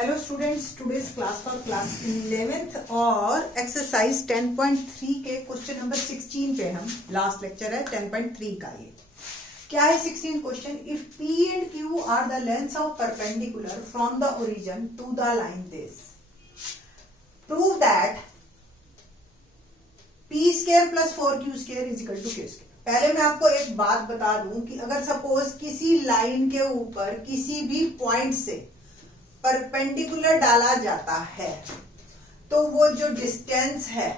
Hello students, today's class for class 11th और exercise 10.3 के question number 16 पे हम लास्ट लेक्चर है 10.3 का। ये क्या है 16 question? If P and Q are the lengths of perpendicular from the origin to the line this, prove that P square plus 4Q square is equal to Q square. पहले मैं आपको एक बात बता दूं कि अगर सपोज किसी लाइन के ऊपर किसी भी पॉइंट से परपेंडिकुलर डाला जाता है तो वो जो डिस्टेंस है,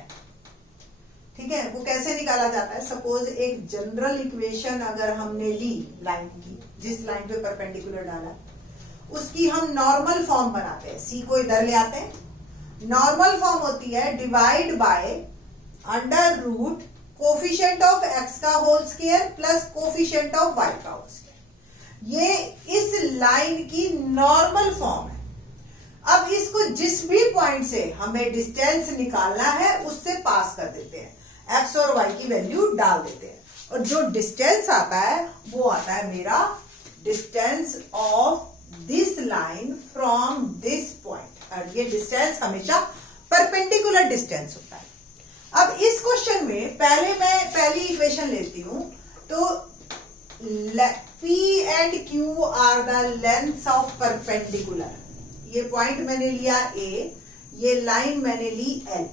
ठीक है, वो कैसे निकाला जाता है? सपोज एक जनरल इक्वेशन अगर हमने ली लाइन की, जिस लाइन पे परपेंडिकुलर डाला, उसकी हम नॉर्मल फॉर्म बनाते हैं। सी को इधर ले आते हैं। नॉर्मल फॉर्म होती है divide by under root coefficient of x का whole square plus coefficient of y का होल स्क्वायर। ये इस लाइन की नॉर्मल फॉर्म है। अब इसको जिस भी पॉइंट से हमें डिस्टेंस निकालना है उससे पास कर देते हैं, एक्स और वाई की वैल्यू डाल देते हैं, और जो डिस्टेंस आता है वो आता है मेरा distance of this line from this point. और ये डिस्टेंस हमेशा परपेंडिकुलर डिस्टेंस होता है। अब इस क्वेश्चन में मैं पहली इक्वेशन लेती हूं, तो P and Q are the lengths of perpendicular। ये पॉइंट मैंने लिया A, ये लाइन मैंने ली L,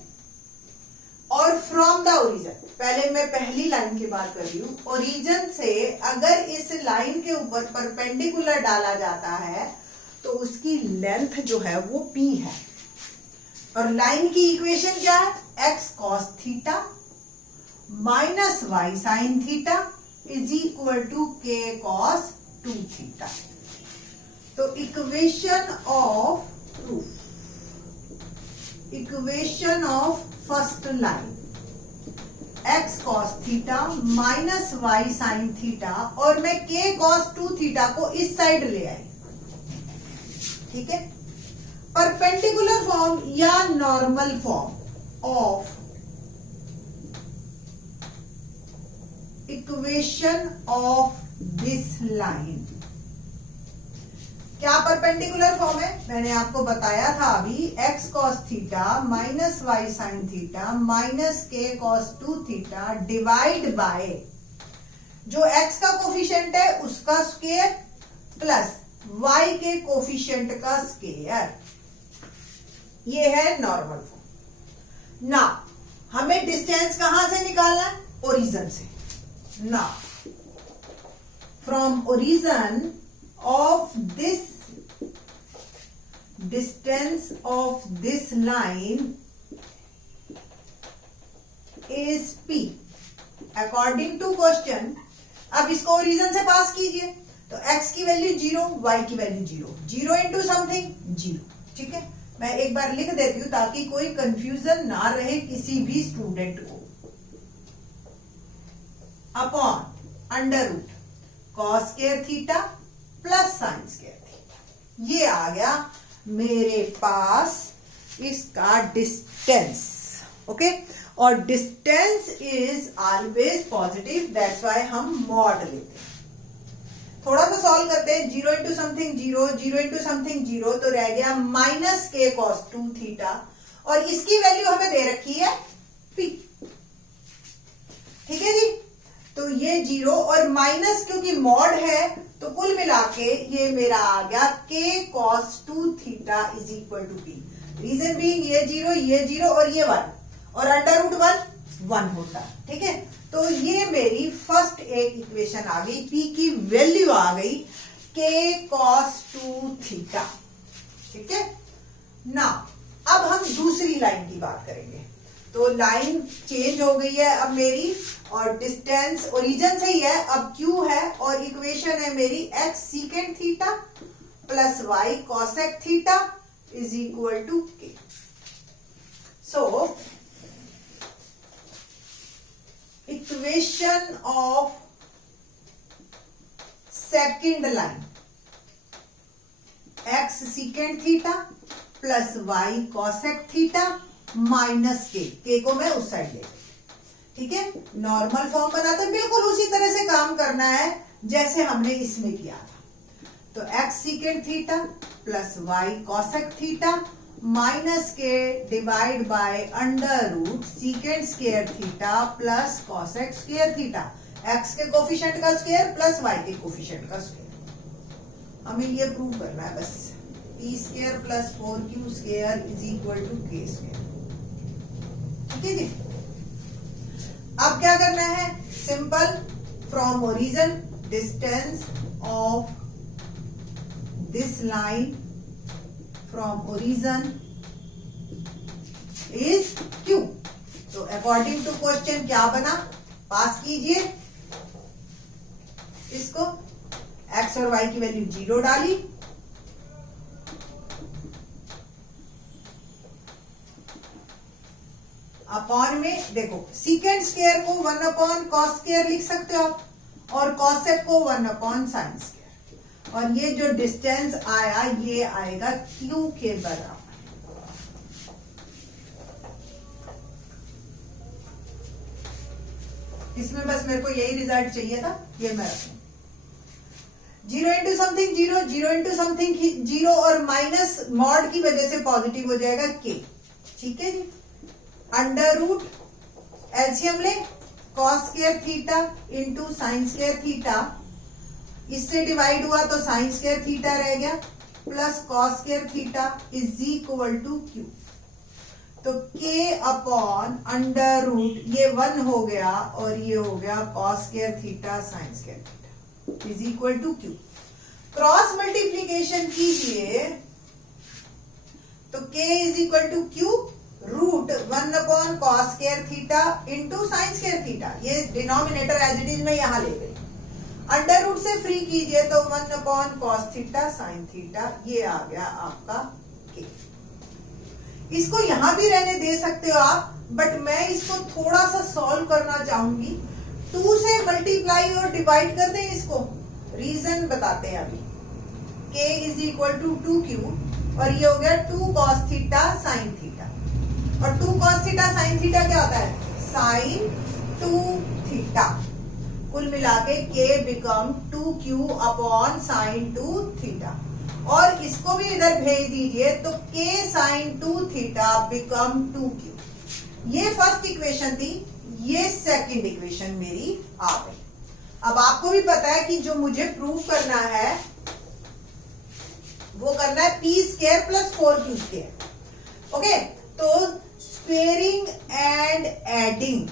और फ्रॉम द ओरिजिन, पहले मैं पहली लाइन की बात कर रही हूं, ओरिजिन से अगर इस लाइन के ऊपर परपेंडिकुलर डाला जाता है तो उसकी लेंथ जो है वो P है। और लाइन की इक्वेशन क्या है? x cos theta minus y sin theta is equal to k cos 2 theta. तो equation of first line x cos theta minus y sin theta, और मैं k cos 2 थीटा को इस साइड ले आई, ठीक है। परपेंडिकुलर फॉर्म या normal form of equation of this line. क्या परपेंडिकुलर फॉर्म है? मैंने आपको बताया था अभी, x cos theta minus y sin theta minus k cos 2 theta divide by जो x का कोफिशिएंट है उसका स्क्वायर प्लस y के कोफिशिएंट का स्क्वायर। ये है नॉर्मल फॉर्म। ना हमें डिस्टेंस कहां से निकालना है? ओरिजिन से। ना from origin of this distance of this line is P according to question. अब इसको ओरिजिन से पास कीजिए तो x की वैल्यू 0, y की वैल्यू 0, 0 इंटू समथिंग 0, ठीक है। मैं एक बार लिख देती हूं ताकि कोई कंफ्यूजन ना रहे किसी भी स्टूडेंट को। Upon under root cos square theta plus sine square theta. ये आ गया मेरे पास इसका डिस्टेंस, ओके। और distance is always positive, that's why हम मॉड लेते हैं। थोड़ा सा सॉल्व करते हैं। 0 इंटू समथिंग 0, 0 इंटू समथिंग 0, तो रह गया माइनस k cos 2 थीटा, और इसकी वैल्यू हमें दे रखी है P, ठीक है जी। तो ये 0 और माइनस, क्योंकि मॉड है तो कुल मिला के ये मेरा आ गया k cos 2 theta is equal to P। Reason being ये 0 और ये 1, और अंडर रूट 1 होता, ठीक है। तो ये मेरी फर्स्ट एक इक्वेशन आ गई, P की वैल्यू आ गई k cos 2 थीटा, ठीक है ना। अब हम दूसरी लाइन की बात करेंगे। तो लाइन चेंज हो गई है अब मेरी, और डिस्टेंस ओरिजिन से ही है, अब Q है, और इक्वेशन है मेरी x secant theta plus y cosec theta is equal to k। So equation of second line x secant theta plus y cosec theta minus k को मैं उस साइड ले, ठीक है। नॉर्मल फॉर्म बनाते हैं, बिल्कुल उसी तरह से काम करना है जैसे हमने इसमें किया था। तो x secant theta plus y cosec theta minus k divide by under root secant square theta plus cosec square theta, x के कोफिशिएंट का स्क्वायर प्लस वाई के कोफिशिएंट का स्क्वायर। हमें ये प्रूव करना है बस, P square plus 4q square is equal to k square. ठीक है जी। अब क्या करना है, simple, from origin distance of this line from origin is q। तो अकॉर्डिंग टू क्वेश्चन क्या बना, पास कीजिए इसको, x और y की वैल्यू 0 डाली, अपॉन में देखो सीकेंड स्क्वायर को 1 अपॉन कॉस स्क्वायर लिख सकते हो आप, और कॉसेक को 1 अपॉन साइन स्क्वायर, और ये जो डिस्टेंस आया ये आएगा q के बराबर। इसमें बस मेरे को यही रिजल्ट चाहिए था, ये मैं रखूं। 0 इंटू समथिंग 0, 0 इंटू समथिंग 0, और माइनस मॉड की वजह से पॉजिटिव हो जाएगा k। ठीक है जी। अंडर रूट एलसीएम ले, cos square theta into sine square theta, इससे डिवाइड हुआ तो साइन स्क्वायर थीटा रह गया, plus cos square theta is equal to Q. तो k अपॉन अंडर रूट, ये 1 हो गया और ये हो गया cos square theta sine square theta is equal to Q. Cross multiplication कीजिए तो k is equal to Q root 1 upon cos square theta into sine square theta, ये डिनोमिनेटर एज इट इज में यहां ले गई, अंडर रूट से free कीजिए तो 1 upon cos theta sine theta, ये आ गया आपका k। इसको यहां भी रहने दे सकते हो आप, बट मैं इसको थोड़ा सा सॉल्व करना चाहूंगी। 2 से मल्टीप्लाई और डिवाइड कर दें इसको, रीजन बताते हैं अभी। k is equal to 2q, और ये हो गया 2 कॉस थीटा साइन थीटा, और 2 cos थीटा साइन थीटा क्या होता है, साइन 2 थीटा। कुल मिला के k become 2q upon sine 2 theta, और इसको भी इधर भेज दीजिए तो k sign 2 theta become 2q। ये फर्स्ट इक्वेशन थी, ये सेकंड इक्वेशन मेरी आ गई। अब आपको भी पता है कि जो मुझे प्रूव करना है वो करना है P square plus 4q square. Okay, तो squaring and adding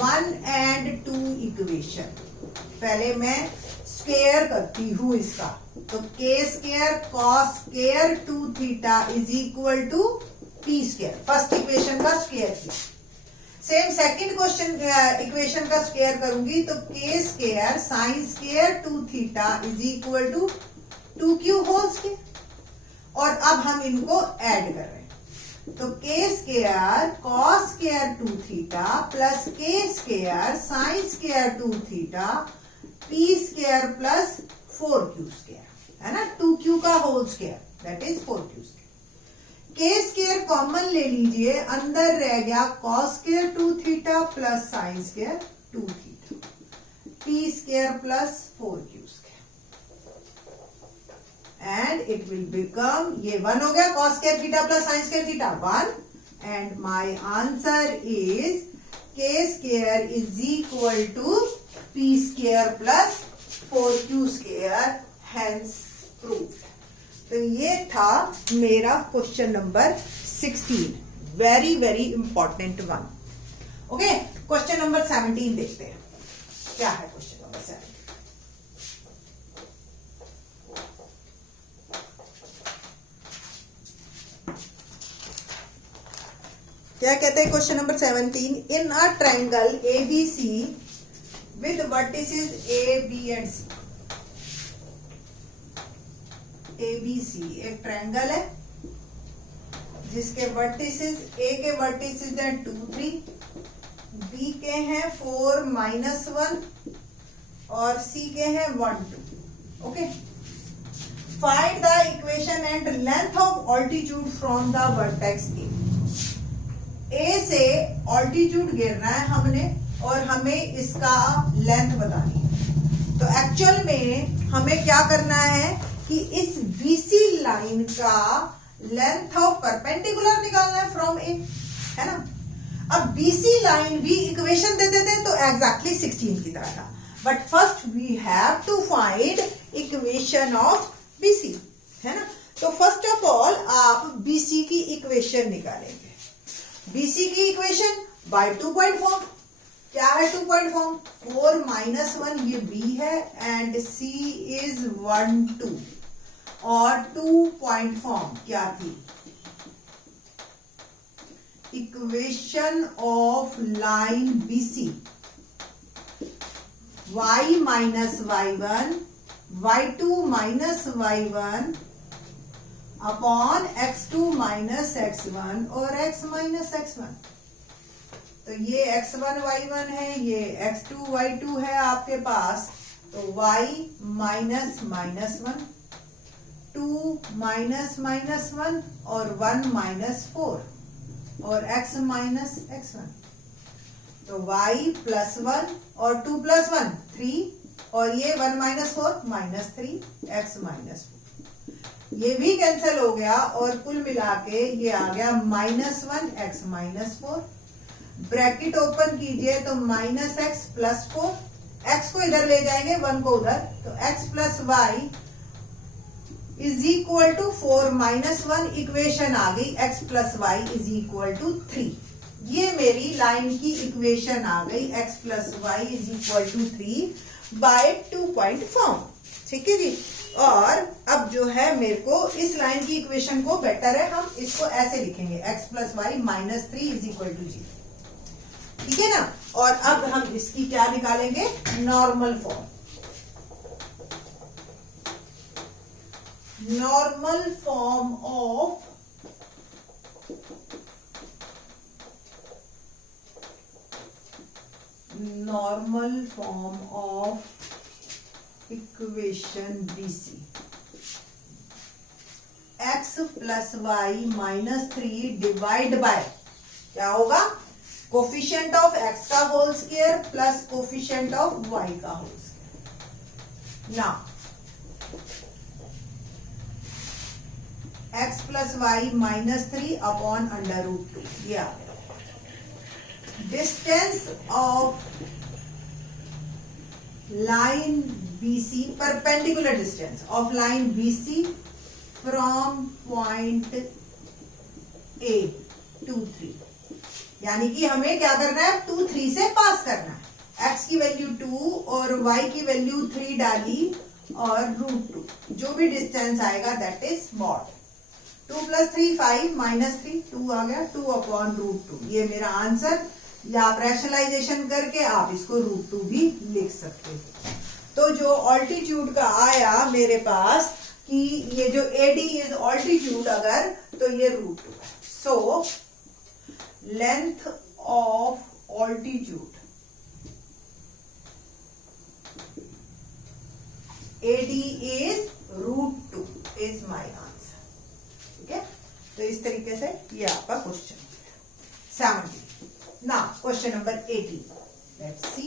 1 and 2 equation, पहले मैं स्क्वेयर करती हूं इसका, तो k square cos square 2 theta is equal to P square, first equation का स्क्वेयर किया। सेम सेकंड क्वेश्चन इक्वेशन का स्क्वेयर करूंगी तो k square sine square 2 theta is equal to 2q whole square, और अब हम इनको ऐड कर रहे हैं, तो k square cos square 2 theta plus k square sine square 2 theta p square plus 4q square, है ना, 2q का whole square that is 4q square. k square common ले लीजिए, अंदर रह गया cos square 2 theta plus sine square 2 theta, p square plus 4q square, and it will become, ये 1 हो गया, cos square theta plus sin square theta 1, and my answer is k square is equal to p square plus 4q square, hence proved। तो ये था मेरा question number 16, very very important one. Okay, question number 17 देखते हैं, क्या है question number 17। क्या कहते हैं question number 17, in a triangle ABC with vertices A, B and C। ABC एक ट्रायंगल है जिसके वर्टिसेस, A के वर्टिसेस हैं 2, 3, B के हैं 4, -1 और C के हैं 1, 2। Okay, find the equation and length of altitude from the vertex A से ऑल्टीट्यूड गिरना है हमने और हमें इसका लेंथ बतानी है। तो एक्चुअल में हमें क्या करना है कि इस BC लाइन का लेंथ ऑफ परपेंडिकुलर निकालना है फ्रॉम ए, है ना। अब BC लाइन भी इक्वेशन दे देते तो एग्जैक्टली 16 की तरह था, but first we have to find equation of BC, है ना। तो फर्स्ट ऑफ ऑल आप BC की इक्वेशन निकालेंगे। BC की इक्वेशन बाय 2 पॉइंट फॉर्म, क्या है 2 पॉइंट फॉर्म, 4 माइनस 1 ये B है एंड C इज 1 2, और 2 पॉइंट फॉर्म क्या थी, equation of line BC y minus y1 y2 minus y1 upon x2 minus x1 और x माइनस x1। तो ये x1 y1 है, ये x2 y2 है आपके पास, तो y minus minus 1, 2 minus minus 1 और 1 माइनस 4 और x माइनस x1। तो y प्लस 1 और 2 प्लस 1 3 और ये 1 माइनस 4 माइनस 3 x माइनस 4, ये भी कैंसिल हो गया और कुल मिला के ये आ गया minus 1 x minus 4। Bracket open कीजिए तो माइनस x प्लस 4, x को इधर ले जाएंगे 1 को उधर, तो x plus y is equal to 4 minus 1, equation आ गई x plus y is equal to 3। ये मेरी लाइन की इक्वेशन आ गई x plus y is equal to 3 by 2 point form, ठीक है जी। और अब जो है मेरे को इस लाइन की इक्वेशन को बेटर है हम इसको ऐसे लिखेंगे, x plus Y minus 3 is equal to 0, ठीक है ना। और अब हम इसकी क्या निकालेंगे, normal form. normal form of equation BC, x plus Y minus 3 divide by क्या होगा, कोफिशिएंट ऑफ x का whole square plus coefficient of y का whole square. Now x plus Y minus 3 upon under root 2, ये आ गया। Distance of line BC, perpendicular distance of line BC from point A to 3, यानी कि हमें क्या करना है, 2 3 से पास करना है। x की वैल्यू 2 और y की वैल्यू 3 डाली और रूट 2, जो भी डिस्टेंस आएगा that is mod 2 plus 3 5 minus 3 2 आ गया, 2 अपॉन रूट 2, ये मेरा आंसर। या आप रैशनलाइजेशन करके आप इसको रूट 2 भी लिख सकते हो। तो जो ऑल्टीट्यूड का आया मेरे पास कि ये जो AD इज ऑल्टीट्यूड अगर, तो ये रूट 2 है। So length of altitude AD is root 2 is my answer, ठीक है। तो इस तरीके से ये आपका question 70। Now question number 18, let's see.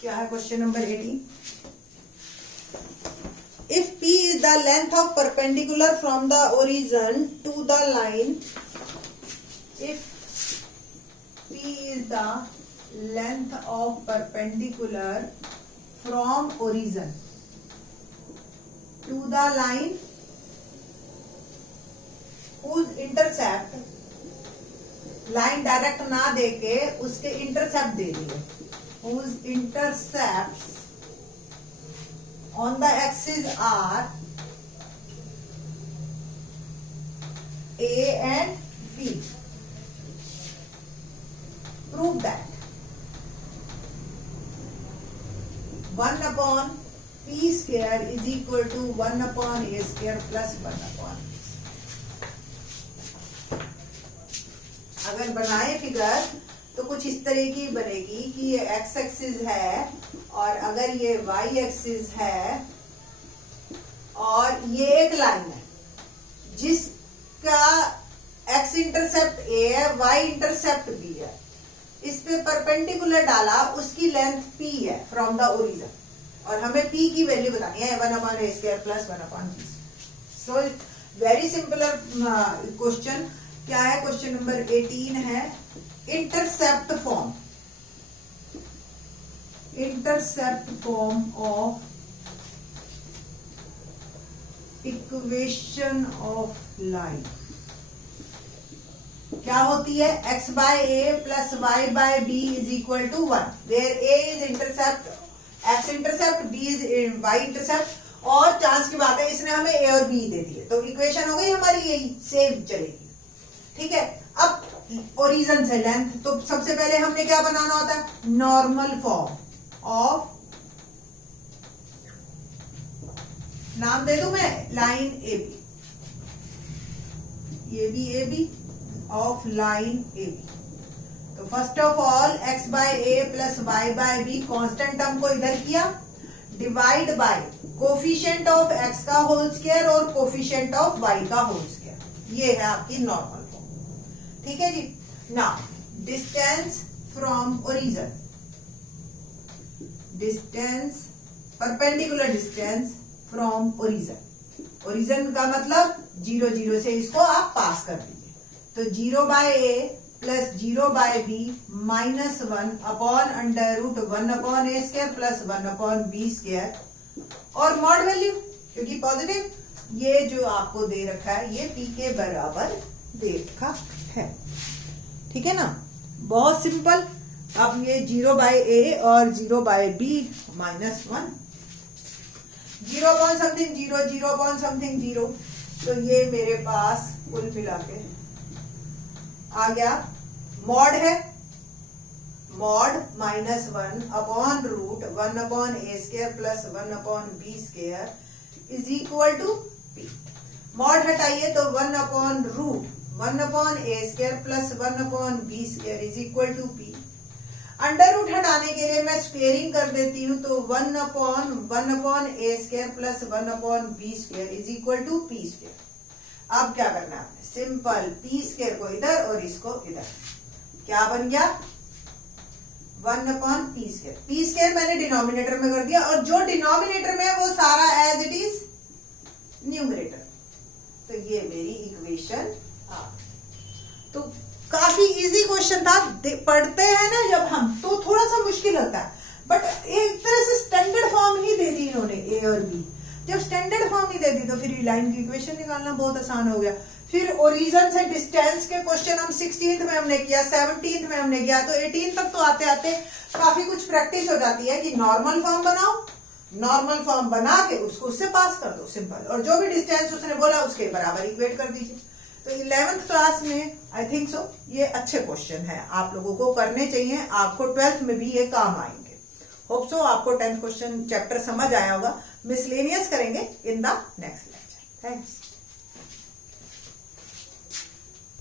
क्या है question number 18? If P is the length of perpendicular from the origin to the line, if P is the length of perpendicular from origin to the line whose intercept, line direct ना देके उसके intercept दे दिए, whose intercepts on the axis are A and B. Prove that 1 upon P square is equal to 1 upon A square plus 1 upon B. अगर बनाए figure तो कुछ इस तरह की बनेगी कि ये x एक्सिस है और अगर ये y एक्सिस है और ये एक लाइन है जिसका एक्स इंटरसेप्ट ए है, वाई इंटरसेप्ट बी है, इस पे परपेंडिकुलर डाला, उसकी लेंथ पी है फ्रॉम द ओरिजिन, और हमें पी की वैल्यू बतानी है 1/a² plus 1/b। So very simple question. क्या है क्वेश्चन नंबर 18 है intercept form of equation of line. क्या होती है? x bye A plus y bye B is equal to 1, where a is intercept, x intercept, b is y intercept, और chance की बात है इसने हमें a और b दे दिए, तो इक्वेशन हो गई हमारी यही, सेम चलेगी। ठीक है, अब ओरिजिन से लेंथ, तो सबसे पहले हमने क्या बनाना होता है? नॉर्मल फॉर्म ऑफ, नाम दे दूं मैं, लाइन ए बी, ये भी A B of line A B. तो first of all x bye A plus y bye b constant term को इधर किया, divide by coefficient of x का होल स्क्वायर और कोफिशिएंट ऑफ y का whole square. ये है आपकी नॉर्मल फॉर्म। ठीक है जी। Now distance from origin, distance, perpendicular distance from origin का मतलब 0 0 से इसको आप पास कर दीजिए, तो 0 by A plus 0 by B minus 1 upon under root 1/a² plus 1/b², और मॉड वैल्यू क्योंकि पॉजिटिव, ये जो आपको दे रखा है ये p के बराबर दे रखा है। ठीक है ना, बहुत सिंपल। अब ये 0 बाय ए और 0 by B minus 1, 0 upon something 0, 0 upon something 0, तो ये मेरे पास कुल मिला के आ गया, मॉड है, mod minus 1 upon root 1/a² plus 1/b² is equal to p। Mod हटाइए तो 1 upon root 1/a² plus 1/b² is equal to p। Under root हटाने के लिए मैं स्क्वेयरिंग कर देती हूँ, तो 1/a² plus 1/b² is equal to p²। अब क्या करना है आपने? सिंपल, p² को इधर और इसको इधर, क्या बन गया? 1/p²। p² मैंने डिनोमिनेटर में कर दिया, और जो डिनोमिनेटर में है वो सारा एज इट इज न्यूमरेटर, तो ये मेरी इक्वेशन आ गई। तो काफी इजी क्वेश्चन था, पढ़ते हैं ना जब हम तो थोड़ा सा मुश्किल होता है, बट एक तरह से स्टैंडर्ड फॉर्म ही दे दी इन्होंने ए और बी। जब स्टैंडर्ड फॉर्म ही दे दी तो फिर लाइन की इक्वेशन निकालना बहुत आसान हो गया। फिर ओरिजिन से डिस्टेंस के क्वेश्चन हम 16th में हमने किया, 17th में हमने किया, तो 18 तक तो आते आते काफी कुछ प्रैक्टिस हो जाती है कि नॉर्मल फॉर्म बनाओ, नॉर्मल फॉर्म बना के उसको उससे पास कर दो, सिंपल, और जो भी डिस्टेंस उसने बोला उसके बराबर इक्वेट कर दीजिए। तो 11th क्लास में आई थिंक सो ये अच्छे क्वेश्चन है, आप लोगों को करने चाहिए, आपको 12th में भी ये काम आएंगे। होप सो आपको 10th क्वेश्चन चैप्टर समझ आया होगा। मिसलेनियस करेंगे in the next lecture. Thanks.